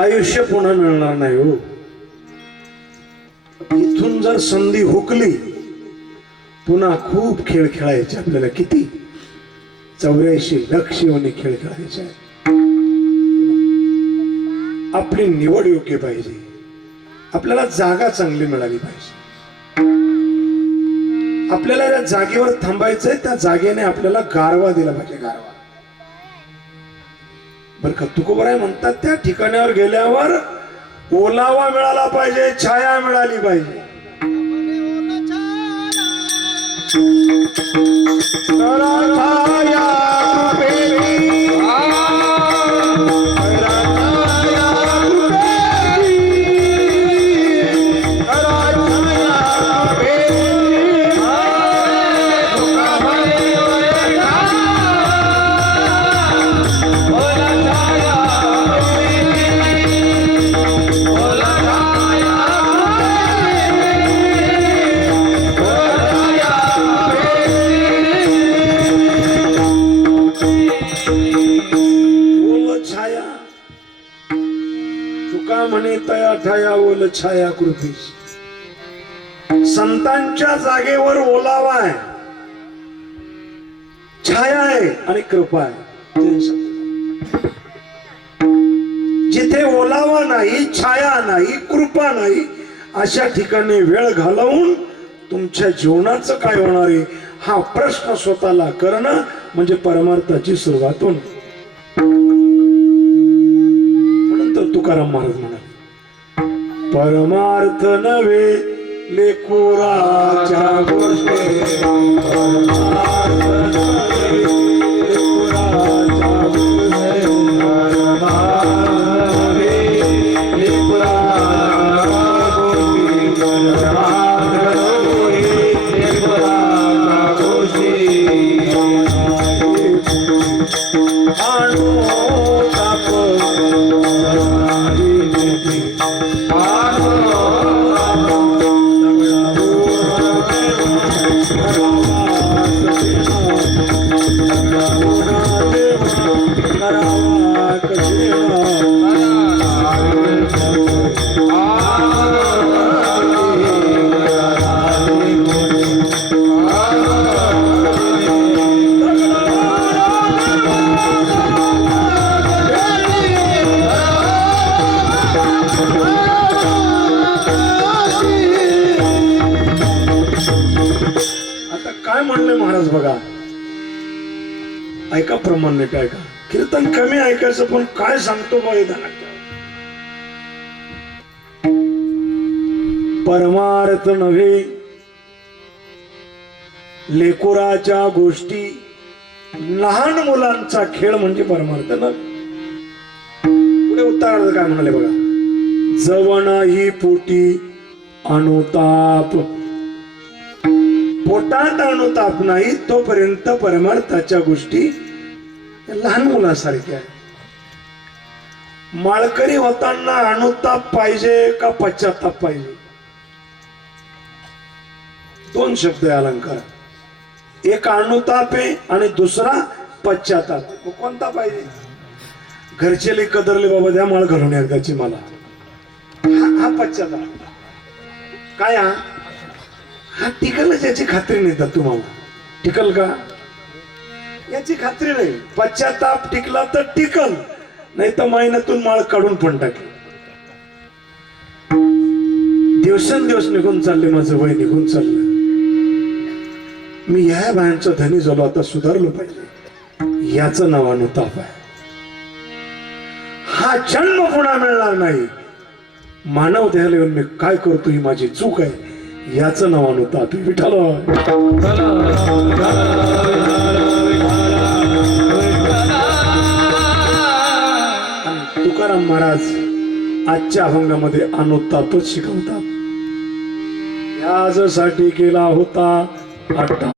आयुष्य पुन्हा मिळणार नाही हो. इथून जर संधी हुकली पुन्हा खूप खेळ खेळायचे आपल्याला किती? चौऱ्याऐंशी लक्ष येऊन खेळ खेळायचे आपली निवड योग्य पाहिजे. आपल्याला जागा चांगली मिळाली पाहिजे. आपल्याला ज्या जागेवर थांबायचंय त्या जागेने आपल्याला गारवा दिला पाहिजे गारवा. बर का तुकोबराय म्हणतात त्या ठिकाणावर गेल्यावर ओलावा मिळाला पाहिजे छाया मिळाली पाहिजे. छाया तया ठया ओल छाया कृती. संतांच्या जागेवर ओलावा आहे. छाया आहे आणि कृपा आहे. जिथे ओलावा नाही छाया नाही कृपा नाही अशा ठिकाणी वेळ घालवून तुमच्या जीवनाचं काय होणार आहे हा प्रश्न स्वतःला करणं म्हणजे परमार्थाची सुरुवात होणं. म्हणून तर तुकाराम महाराज म्हणाले परमार्थ नव्हे लेकुराच्या म्हणले महाराज बघा. ऐका प्रमाण काय ऐका. कीर्तन कमी ऐकायचं पण काय सांगतो बघ परमार्थ नव्हे. लेकुराच्या गोष्टी लहान मुलांचा खेळ म्हणजे परमार्थ नव्हे. पुढे उत्तरार्ध काय म्हणाले बघा? जवणाही पोटी अनुताप. पोटात अनुताप नाही तोपर्यंत परमार्थाच्या गोष्टी लहान मुलासारख्या माळकरी होताना अनुताप पाहिजे का पश्चाताप पाहिजे? दोन शब्द आहे अलंकार. एक अनुताप आहे आणि दुसरा पश्चाताप कोणता पाहिजे? घरचे लई कदरले बाबा द्या माळ घालून एकदाची मला. हा हा पश्चाताप. काय हा? हा टिकलच याची खात्री नाही दत्तू तुम्हाला टिकल का? याची खात्री नाही. पश्चाताप टिकला तर टिकल. नाही तर महिन्यातून माळ काढून पण टाकेल. दिवसेंदिवस निघून चालले माझं वय निघून चाललं. मी या बायांचा धनी झालो आता सुधारलो पाहिजे. याचं नाव अनुताप आहे. हा जन्म पुन्हा मिळणार नाही. मानव द्यायला येऊन मी काय करतो ही माझी चूक आहे. याचं नाव अनुताप आहे. विठ्ठल तुकाराम महाराज आजच्या अभंगामध्ये अनुतापच शिकवतात यासाठी केला होता अट्टा